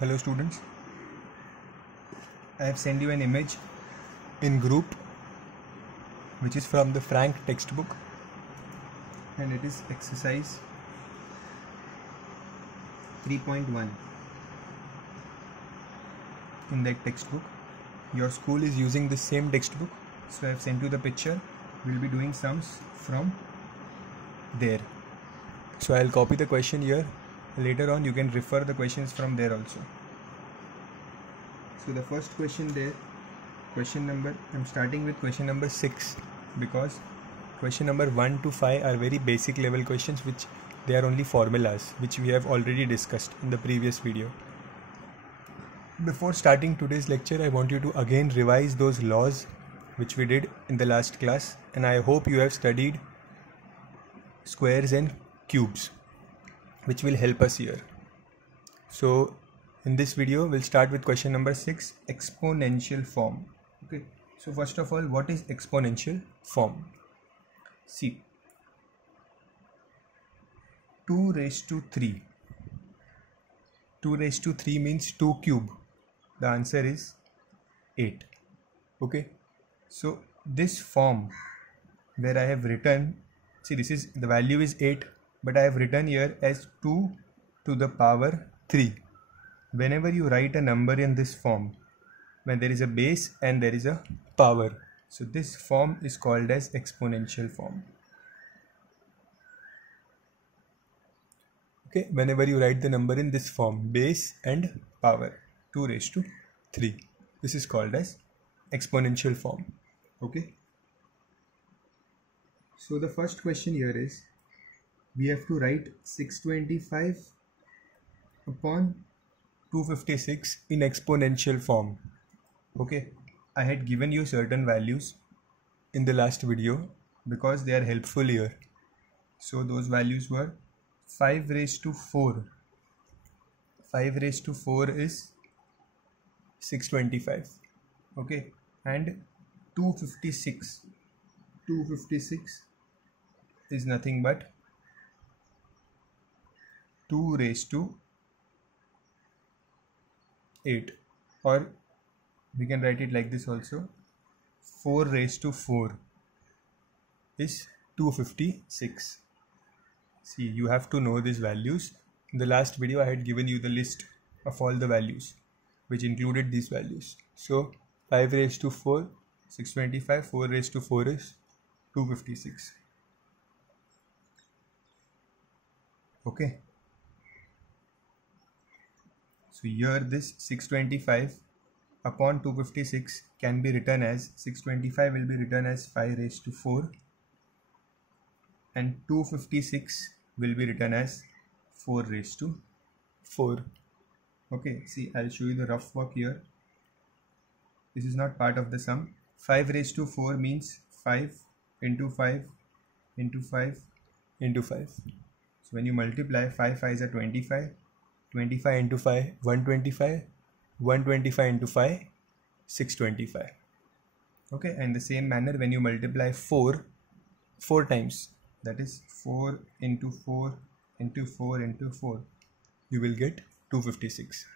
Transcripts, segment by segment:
Hello students, I have sent you an image in group which is from the Frank textbook, and it is exercise 3.1 in that textbook. Your school is using the same textbook, so I have sent you the picture. We will be doing sums from there. So I will copy the question here. Later on you can refer the questions from there also. So the first question there, I'm starting with question number 6 because question number 1 to 5 are very basic level questions, which they are only formulas which we have already discussed in the previous video. Before starting today's lecture, I want you to again revise those laws which we did in the last class, and I hope you have studied squares and cubes, which will help us here. So in this video we'll start with question number 6, exponential form. Okay, so first of all, what is exponential form? See, 2 raised to 3. 2 raised to 3 means 2 cube. The answer is 8. Okay, so this form where I have written, see, this is the value is 8, but I have written here as 2 to the power 3. Whenever you write a number in this form, when there is a base and there is a power, so this form is called as exponential form. Okay, whenever you write the number in this form, base and power, 2 raised to 3, this is called as exponential form. Okay, so the first question here is, we have to write 625 upon 256 in exponential form. Okay, I had given you certain values in the last video because they are helpful here. So those values were 5 raised to 4. 5 raised to 4 is 625. Okay, and 256. 256 is nothing but 2 raised to 8, or we can write it like this also, 4 raised to 4 is 256. See, you have to know these values. In the last video I had given you the list of all the values which included these values. So 5 raised to 4, 625, 4 raised to 4 is 256. Okay, so here this 625 upon 256 can be written as, 625 will be written as 5 raised to 4 and 256 will be written as 4 raised to 4. Okay, see, I'll show you the rough work here. This is not part of the sum. 5 raised to 4 means 5 into 5 into 5 into 5. So when you multiply, 5 5s are 25, 25 into 5, 125, 125 into 5, 625. Okay, and the same manner when you multiply 4 times, that is 4 into 4 into 4 into 4, you will get 256.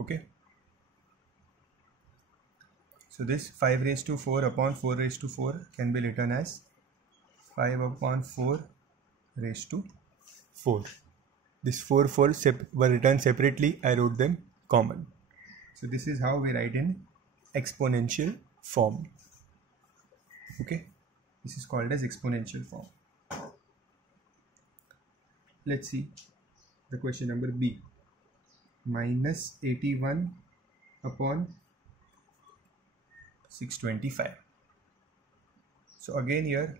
Okay, so this 5 raised to 4 upon 4 raised to 4 can be written as 5 upon 4 raised to 4. This 4 were written separately, I wrote them common. So this is how we write in exponential form. Okay, this is called as exponential form. Let's see the question number B. Minus 81 upon 625. So again here,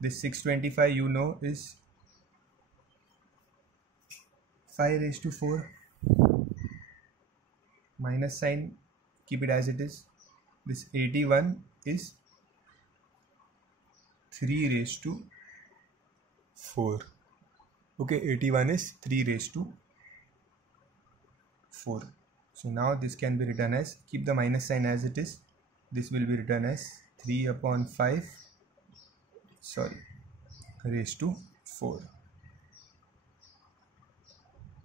this 625 you know is 5 raised to 4, minus sign, keep it as it is. This 81 is 3 raised to 4. Okay, 81 is 3 raised to 4. So now this can be written as, keep the minus sign as it is, this will be written as 3 upon 5, raised to 4.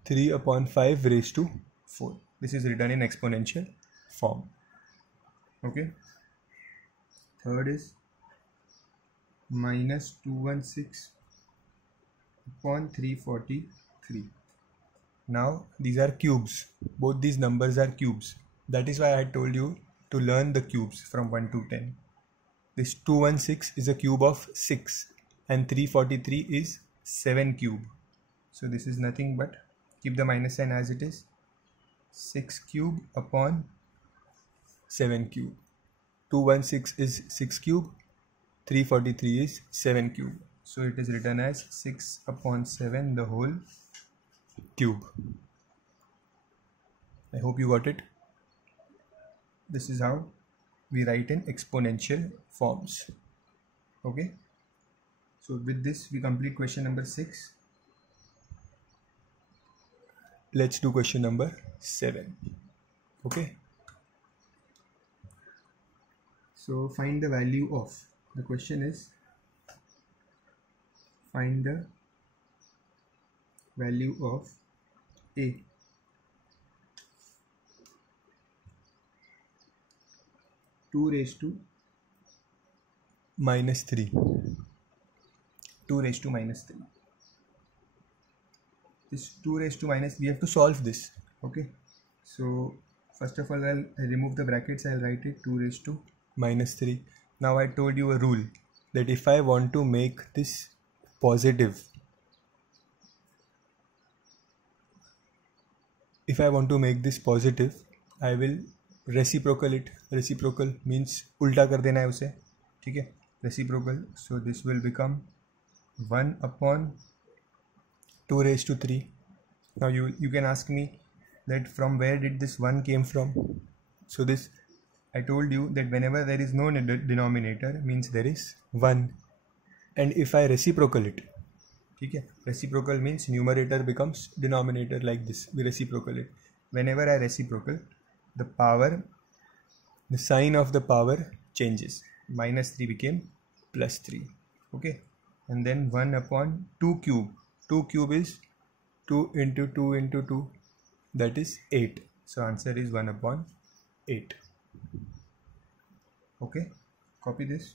3 upon 5 raised to 4. This is written in exponential form. Okay. Third is minus 216 upon 343. Now these are cubes. Both these numbers are cubes. That is why I told you to learn the cubes from 1 to 10. This 216 is a cube of 6 and 343 is 7 cube. So this is nothing but, keep the minus sign as it is, 6 cube upon 7 cube. 216 is 6 cube, 343 is 7 cube. So it is written as 6 upon 7 the whole cube. I hope you got it. This is how we write in exponential forms. Okay. So with this we complete question number 6. Let's do question number 7. Okay. So find the value of, the question is find the value of A. Two raised to minus 3. 2 raised to minus 3. This 2 raised to minus, we have to solve this. Okay. So first of all, I'll remove the brackets. I'll write it 2 raised to minus 3. Now I told you a rule that if I want to make this positive, I will reciprocal it. Reciprocal means उल्टा कर देना है उसे, ठीक है, reciprocal. So this will become 1 upon 2 raised to 3. Now you can ask me that from where did this 1 came from. So this, I told you that whenever there is no denominator means there is 1, and if I reciprocal it, okay, reciprocal means numerator becomes denominator, like this, we reciprocal it. Whenever I reciprocal, the power, the sign of the power changes. Minus 3 became plus 3. Okay, and then 1 upon 2 cube. 2 cube is 2 into 2 into 2, that is 8. So answer is 1 upon 8. Okay, copy this.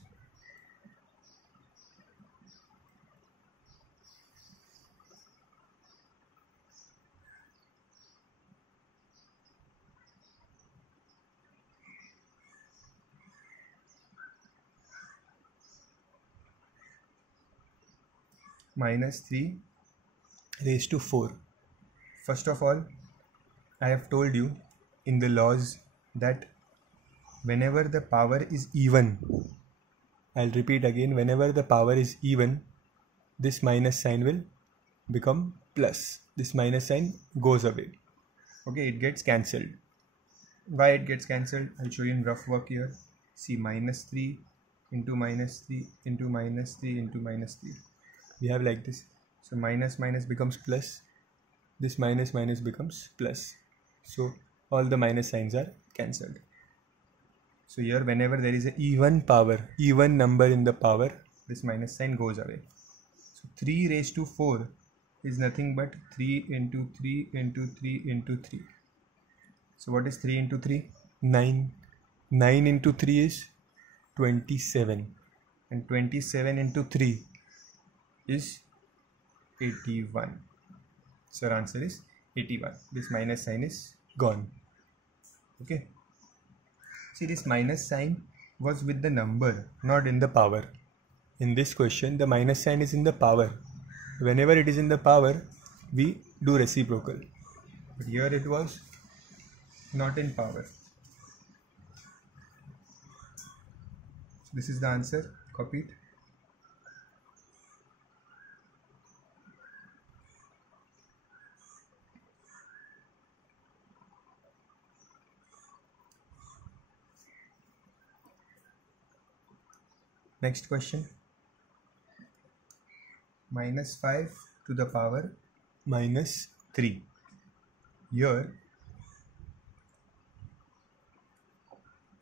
Minus 3 raised to 4. First of all, I have told you in the laws that whenever the power is even, I'll repeat again, whenever the power is even, this minus sign will become plus. This minus sign goes away. Okay, it gets cancelled. Why it gets cancelled? I'll show you in rough work here. See, minus 3 into minus 3 into minus 3 into minus 3. We have like this. So minus minus becomes plus. This minus minus becomes plus. So all the minus signs are cancelled. So here whenever there is an even power, even number in the power, this minus sign goes away. So 3 raised to 4 is nothing but 3 into 3 into 3 into 3. So what is 3 into 3? 9. 9 into 3 is 27. And 27 into 3 is 81. So our answer is 81. This minus sign is gone. Okay. See, this minus sign was with the number, not in the power. In this question, the minus sign is in the power. Whenever it is in the power, we do reciprocal. But here it was not in power. This is the answer. Copy it. Next question. Minus 5 to the power minus 3. Here,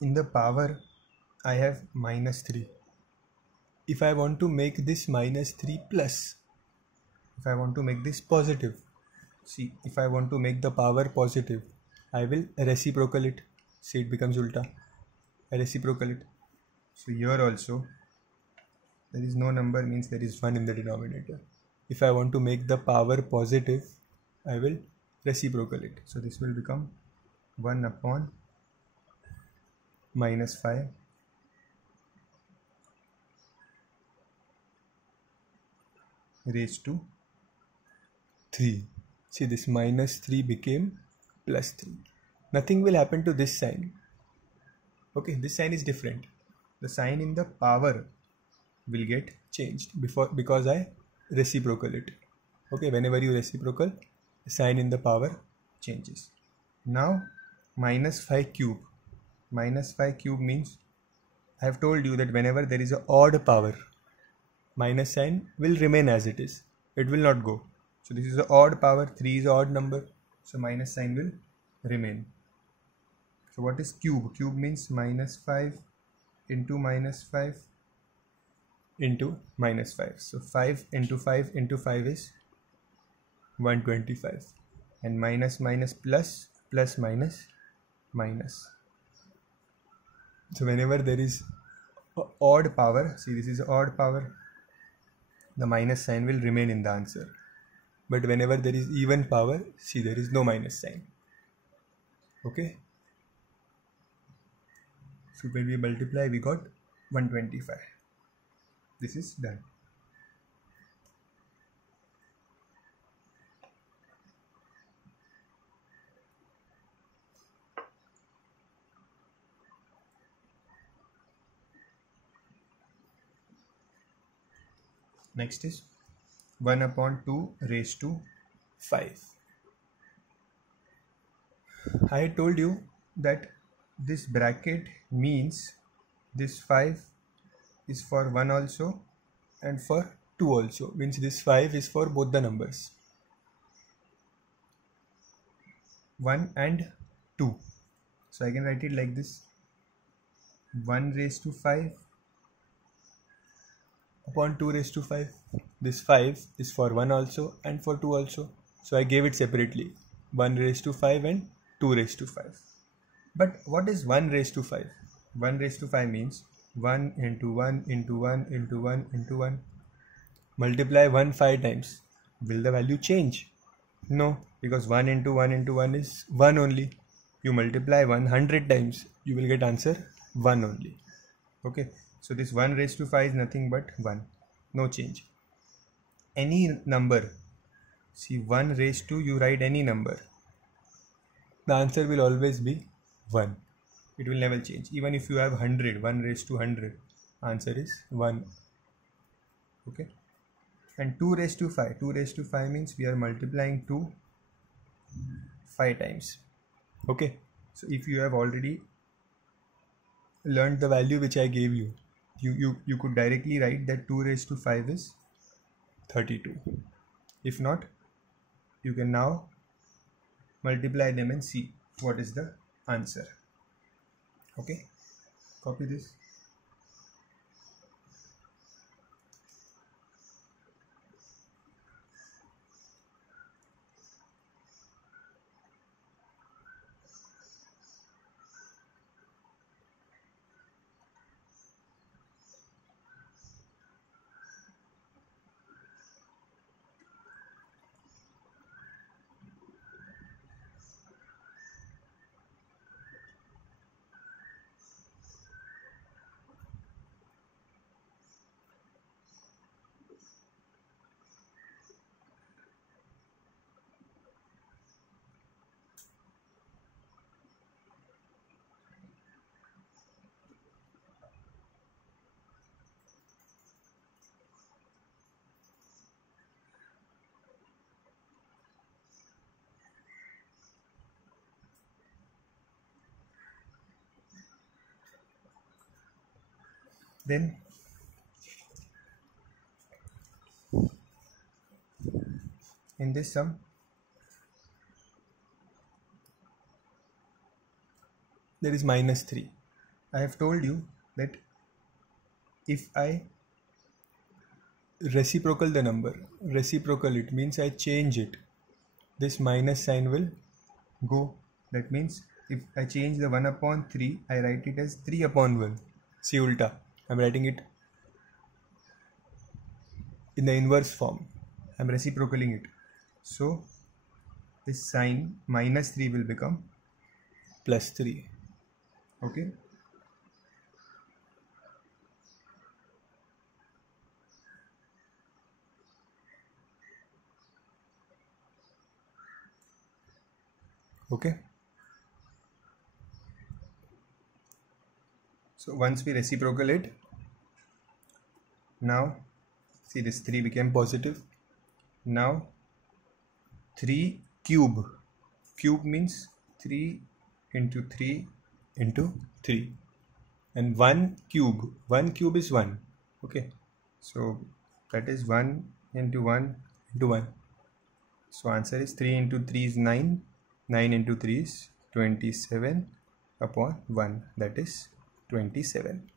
in the power, I have minus 3. If I want to make this minus 3 plus, if I want to make this positive, see, if I want to make the power positive, I will reciprocal it. See, it becomes ulta. I reciprocal it. So here also there is no number, means there is 1 in the denominator. If I want to make the power positive, I will reciprocal it. So this will become 1 upon minus 5 raised to 3. See, this minus 3 became plus 3. Nothing will happen to this sign. Okay, this sign is different. The sign in the power will get changed because I reciprocal it. Okay, whenever you reciprocal, the sign in the power changes. Now minus 5 cube. Minus 5 cube means, I have told you that whenever there is an odd power, minus sign will remain as it is. It will not go. So this is an odd power, 3 is an odd number. So minus sign will remain. So what is cube? Cube means minus 5 into minus 5 into minus 5. So 5 into 5 into 5 is 125. And minus minus plus, plus minus minus. So whenever there is an odd power, see, this is odd power, the minus sign will remain in the answer. But whenever there is even power, see, there is no minus sign. Okay. So when we multiply, we got 125. This is done. Next is 1 upon 2 raised to 5. I told you that this bracket means this 5 is for 1 also and for 2 also. Means this 5 is for both the numbers 1 and 2. So I can write it like this: 1 raised to 5 upon 2 raised to 5. This 5 is for 1 also and for 2 also. So I gave it separately: 1 raised to 5 and 2 raised to 5. But what is 1 raised to 5? 1 raised to 5 means 1 into 1 into 1 into 1 into 1. Multiply 1 5 times. Will the value change? No, because 1 into 1 into 1 is 1 only. You multiply 100 times, you will get answer 1 only. Okay, so this 1 raised to 5 is nothing but 1. No change. Any number, see, 1 raised to, you write any number, the answer will always be 1. It will never change. Even if you have 100, 1 raised to 100, answer is 1. Okay. And 2 raised to 5. 2 raised to 5 means we are multiplying 2 5 times. Okay. So if you have already learned the value which I gave you, you could directly write that 2 raised to 5 is 32. If not, you can now multiply them and see what is the answer. Okay, copy this. Then in this sum, there is minus 3. I have told you that if I reciprocal the number, reciprocal it means I change it, this minus sign will go. That means if I change the 1 upon 3, I write it as 3 upon 1. See ulta. I'm writing it in the inverse form. I'm reciprocaling it. So this sign minus 3 will become plus 3. Okay. Okay. So once we reciprocal it, now see this 3 became positive. Now 3 cube. Cube means 3 into 3 into 3. And 1 cube. 1 cube is 1. Okay. So that is 1 into 1 into 1. So answer is 3 into 3 is 9. 9 into 3 is 27 upon 1. That is 27.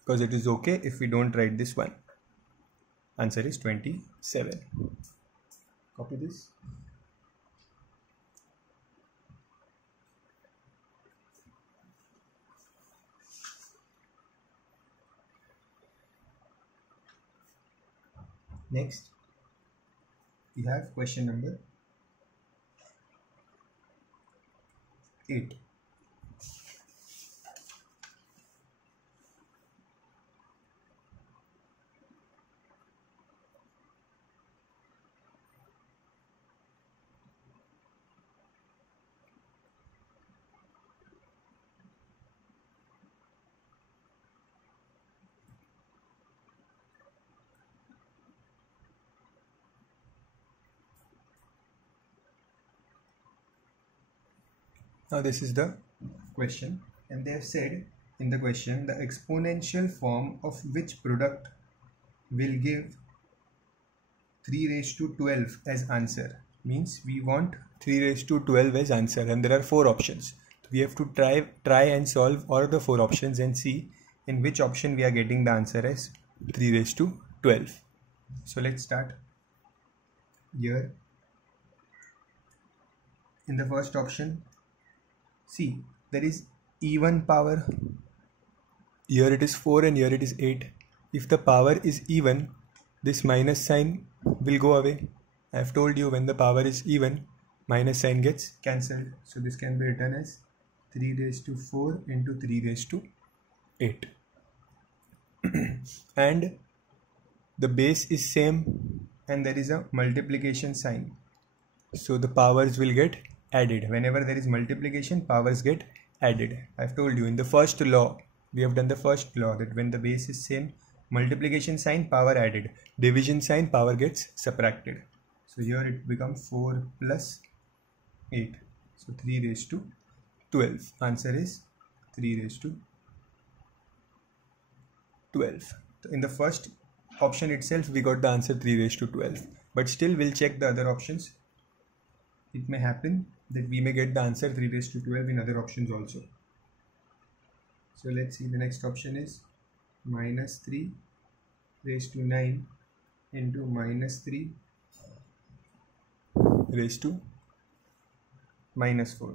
Because it is okay if we don't write this 1. Answer is 27. Copy this. Next, we have question number 8. Now this is the question, and they have said in the question the exponential form of which product will give 3 raised to 12 as answer. Means we want 3 raised to 12 as answer, and there are 4 options. We have to try and solve all the 4 options and see in which option we are getting the answer as 3 raised to 12. So let's start here. In the first option, see, there is even power. Here it is 4 and here it is 8. If the power is even, this minus sign will go away. I have told you when the power is even, minus sign gets cancelled. So this can be written as 3 raised to 4 into 3 raised to 8. And the base is same and there is a multiplication sign. So the powers will get added. Whenever there is multiplication, powers get added. I've told you in the first law, we have done the first law that when the base is same, multiplication sign, power added. Division sign, power gets subtracted. So here it becomes 4 plus 8. So 3 raised to 12. Answer is 3 raised to 12. In the first option itself, we got the answer 3 raised to 12. But still, we'll check the other options. It may happen that we may get the answer 3 raised to 12 in other options also. So let's see, the next option is minus 3 raised to 9 into minus 3 raised to minus 4.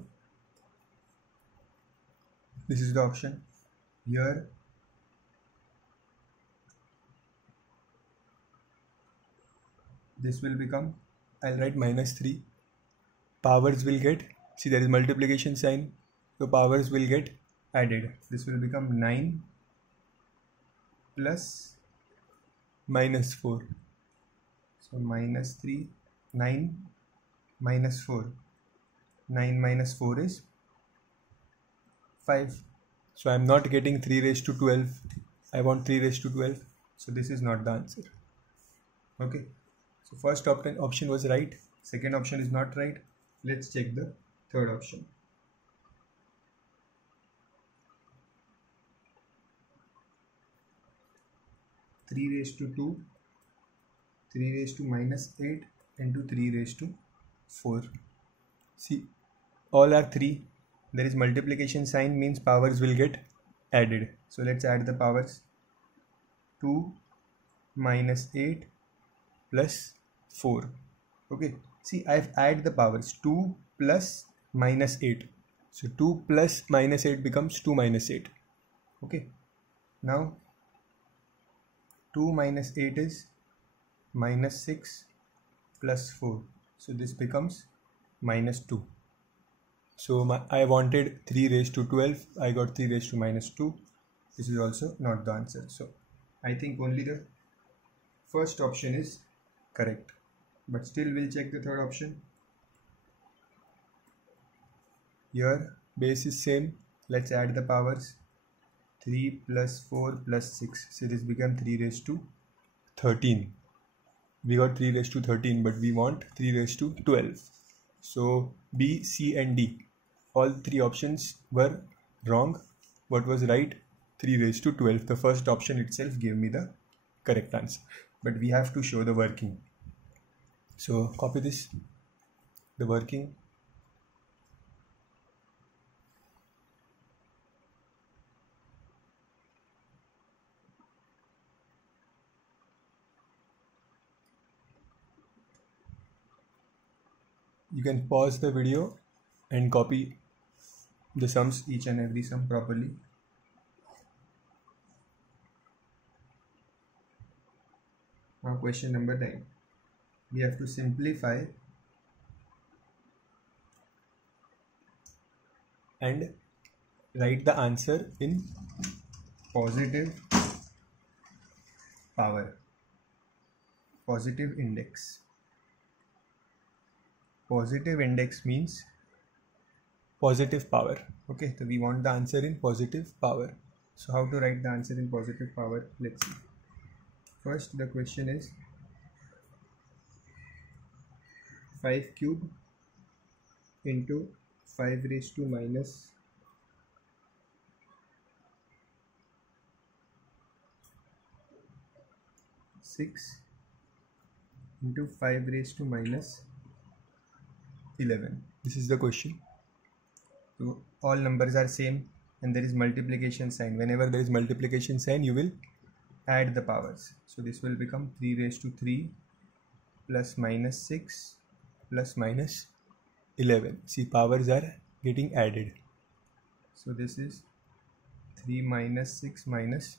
This is the option. Here this will become, I'll write minus 3. Powers will get, see there is multiplication sign, so powers will get added. This will become 9 plus minus 4. So minus 3, 9 minus 4. 9 minus 4 is 5. So I am not getting 3 raised to 12. I want 3 raised to 12. So this is not the answer. Okay. So first option was right. Second option is not right. Let's check the third option. Three raised to 2, 3 raised to minus 8 into 3 raised to 4. See, all are 3. There is multiplication sign, means powers will get added. So let's add the powers. 2 minus 8 plus 4. Okay, see, I've added the powers 2 plus minus 8. So 2 plus minus 8 becomes 2 minus 8. Okay. Now 2 minus 8 is minus 6 plus 4. So this becomes minus 2. So I wanted 3 raised to 12. I got 3 raised to minus 2. This is also not the answer. So I think only the first option is correct. But still we'll check the third option. Here base is same. Let's add the powers. 3 plus 4 plus 6. So this become 3 raised to 13. We got 3 raised to 13, but we want 3 raised to 12. So B, C and D. All three options were wrong. What was right? 3 raised to 12. The first option itself gave me the correct answer. But we have to show the working. So copy this. The working. You can pause the video and copy the sums, each and every sum properly. Now question number 9. We have to simplify and write the answer in positive power, positive index. Positive index means positive power. Okay, so we want the answer in positive power. So how to write the answer in positive power? Let's see. First, the question is 5 cube into 5 raised to minus 6 into 5 raised to minus 11. This is the question. So all numbers are same and there is multiplication sign. Whenever there is multiplication sign, you will add the powers. So this will become 3 raised to 3 plus minus 6 plus minus 11. See, powers are getting added. So this is 3 minus 6 minus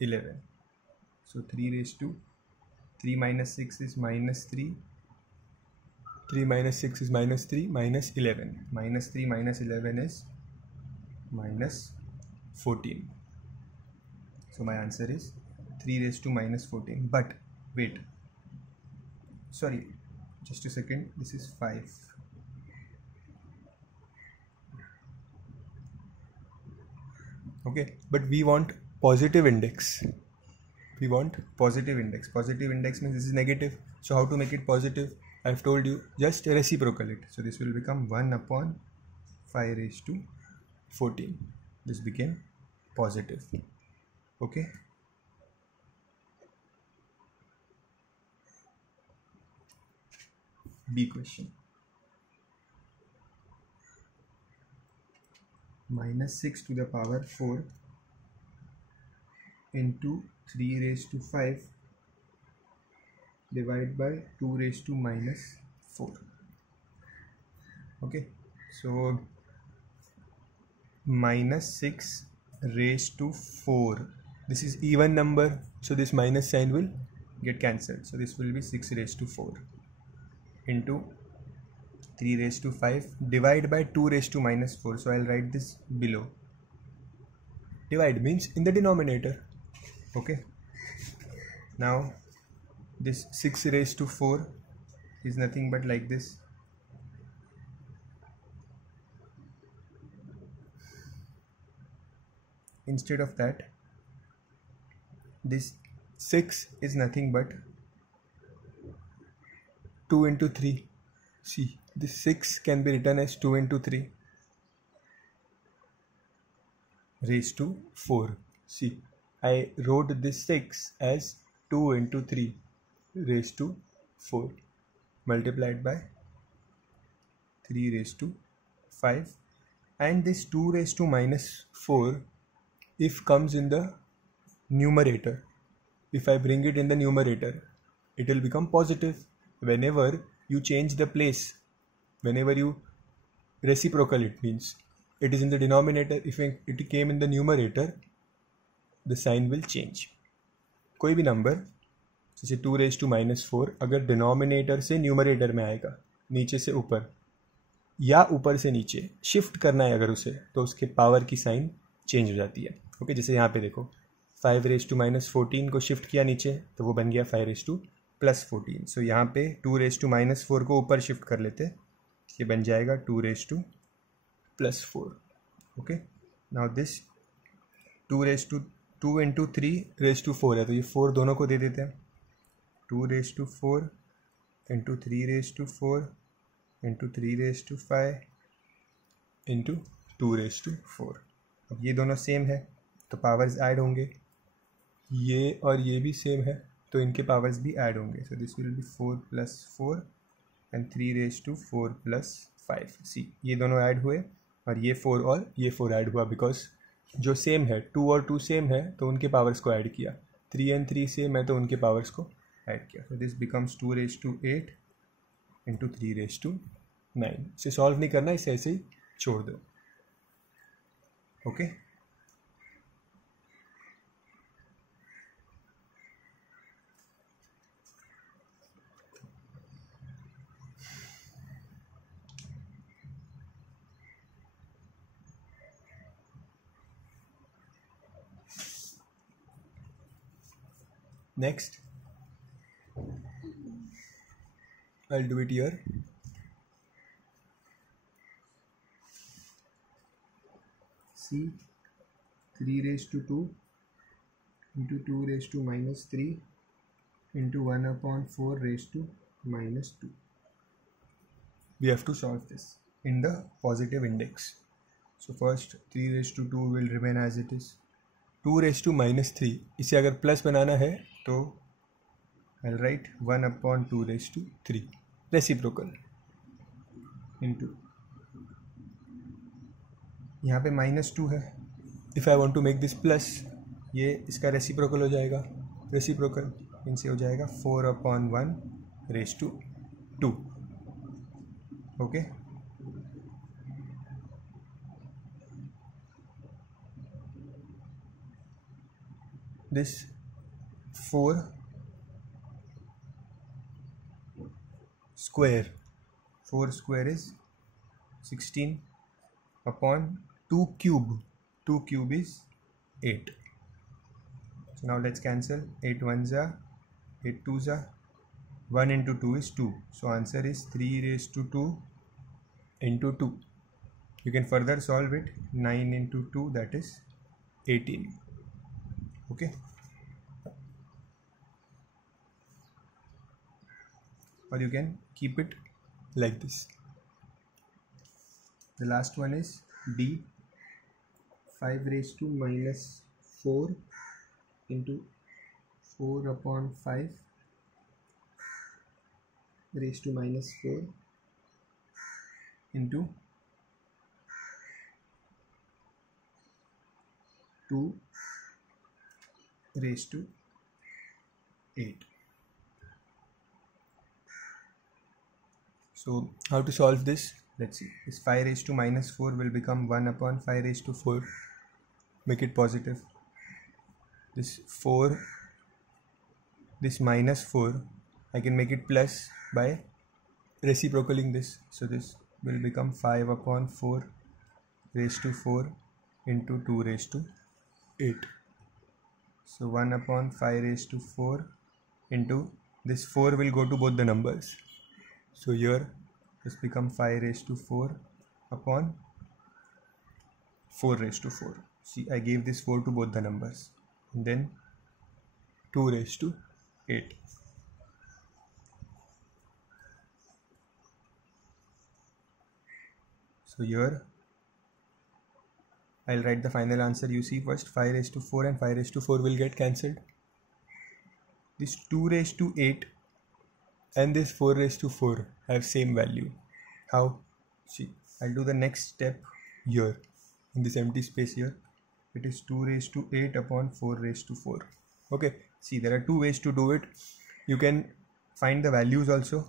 11. So 3 raised to 3 minus 6 is minus 3. 3 minus 6 is minus 3 minus 11. Minus 3 minus 11 is minus 14. So my answer is 3 raised to minus 14. But wait, sorry, just a second. This is 5. Okay, but we want positive index. We want positive index. Positive index means this is negative. So how to make it positive? I have told you, just reciprocal it. So this will become 1 upon 5 raised to 14. This became positive. Okay. B question. Minus 6 to the power 4 into 3 raised to 5 divided by 2 raised to minus 4. Okay, so minus 6 raised to 4. This is even number, so this minus sign will get cancelled. So this will be 6 raised to 4 into 3 raised to 5 divided by 2 raised to minus 4. So I'll write this below. Divide means in the denominator. Okay. Now this 6 raised to 4 is nothing but like this. Instead of that, this 6 is nothing but 2 into 3. See, this 6 can be written as 2 into 3 raised to 4. See, I wrote this 6 as 2 into 3 raised to 4 multiplied by 3 raised to 5, and this 2 raised to minus 4 if comes in the numerator, if I bring it in the numerator, it will become positive. Whenever you change the place, whenever you reciprocal, it means it is in the denominator. If it came in the numerator, the sign will change. कोई भी number जैसे 2⁻⁻⁴ अगर denominator से numerator में आएगा, नीचे से ऊपर या ऊपर से नीचे शिफ्ट करना है अगर उसे, तो उसके पावर की साइन चेंज हो जाती है. ओके, जैसे यहाँ पे देखो 5⁻⁻14 को शिफ्ट किया नीचे तो वो बन गया 5⁻+14. सो यहाँ पे 2⁻⁻4 को ऊपर शिफ्ट कर लेते, ये बन जाएगा 2⁻+4. ओके, नाउ दिस 2 इंटू 3⁻4 है, तो ये 4 दोनों को दे देते हैं. 2⁻4 इंटू 3⁻4 इंटू 3⁵ इंटू 2⁻4. अब ये दोनों सेम है तो पावर्स ऐड होंगे, ये और ये भी सेम है तो इनके पावर्स भी ऐड होंगे. So this will be 4+4 and 3⁻4+5. सी, ये दोनों ऐड हुए और ये 4 और ये 4 ऐड हुआ, बिकॉज जो सेम है 2 और 2 सेम है तो उनके पावर्स को ऐड किया. 3 and 3 सेम है तो उनके पावर्स को ऐड किया. So this becomes 2⁸ into 3⁹. इसे सॉल्व नहीं करना, इसे ऐसे ही छोड़ दो. Okay, next I'll do it here. See, 3⁻² into 2⁻³ into 1/4⁻². We have to solve this in the positive index. So first 3⁻² will remain as it is. 2⁻³ इसे अगर प्लस बनाना है तो I'll write 1/2⁻³ रेसिप्रोकल इंटू, यहाँ पे -2 है. If I want to make this plus, ये इसका reciprocal हो जाएगा, रेसिप्रोकल इनसे हो जाएगा 4/1⁻². Okay, this 4 square is 16/2 cube. 2 cube is 8. So now let's cancel. 8 1s are 8 2s are 1 into 2 is 2. So answer is 3⁻² into 2. You can further solve it. 9 into 2, that is 18. Okay, or you can keep it like this. The last one is D, 5⁻⁻4 into 4/5⁻⁴ into 2⁸8. So how to solve this? Let's see. This 5⁻⁻4 will become 1/5⁴. Make it positive. This 4, this -4, I can make it plus by reciprocaling this. So this will become 5/4⁴ into 2⁸8. So 1/5⁴ into this 4 will go to both the numbers. So here this become 5⁴/4. See, I gave this 4 to both the numbers, and then 2⁸8. So here I'll write the final answer. You see, first 5⁴ and 5⁴ will get cancelled. This 2⁸8 and this 4⁴ have same value. How? See, I'll do the next step here in this empty space here. It is 2⁸ Okay, see, there are two ways to do it. You can find the values also,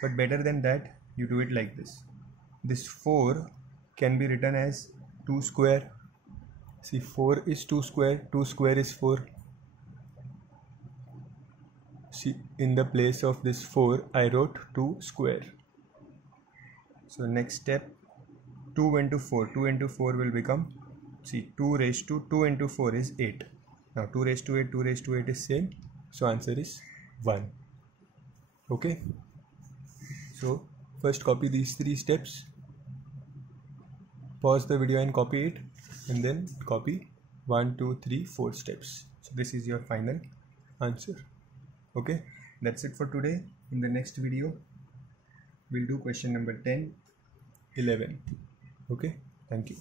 but better than that, you do it like this. This 4 can be written as 2 square. See, 4 is 2 square, 2 square is 4. See, in the place of this 4 I wrote 2 square. So next step, 2 into 4, 2 into 4 will become, see, 2 raised to 2 into 4 is 8. Now 2 raised to 8, 2 raised to 8 is same, so answer is 1. Okay, so first copy these 3 steps, pause the video and copy it, and then copy 1, 2, 3, 4 steps. So this is your final answer. Okay, that's it for today. In the next video we'll do question number 10, 11. Okay, thank you.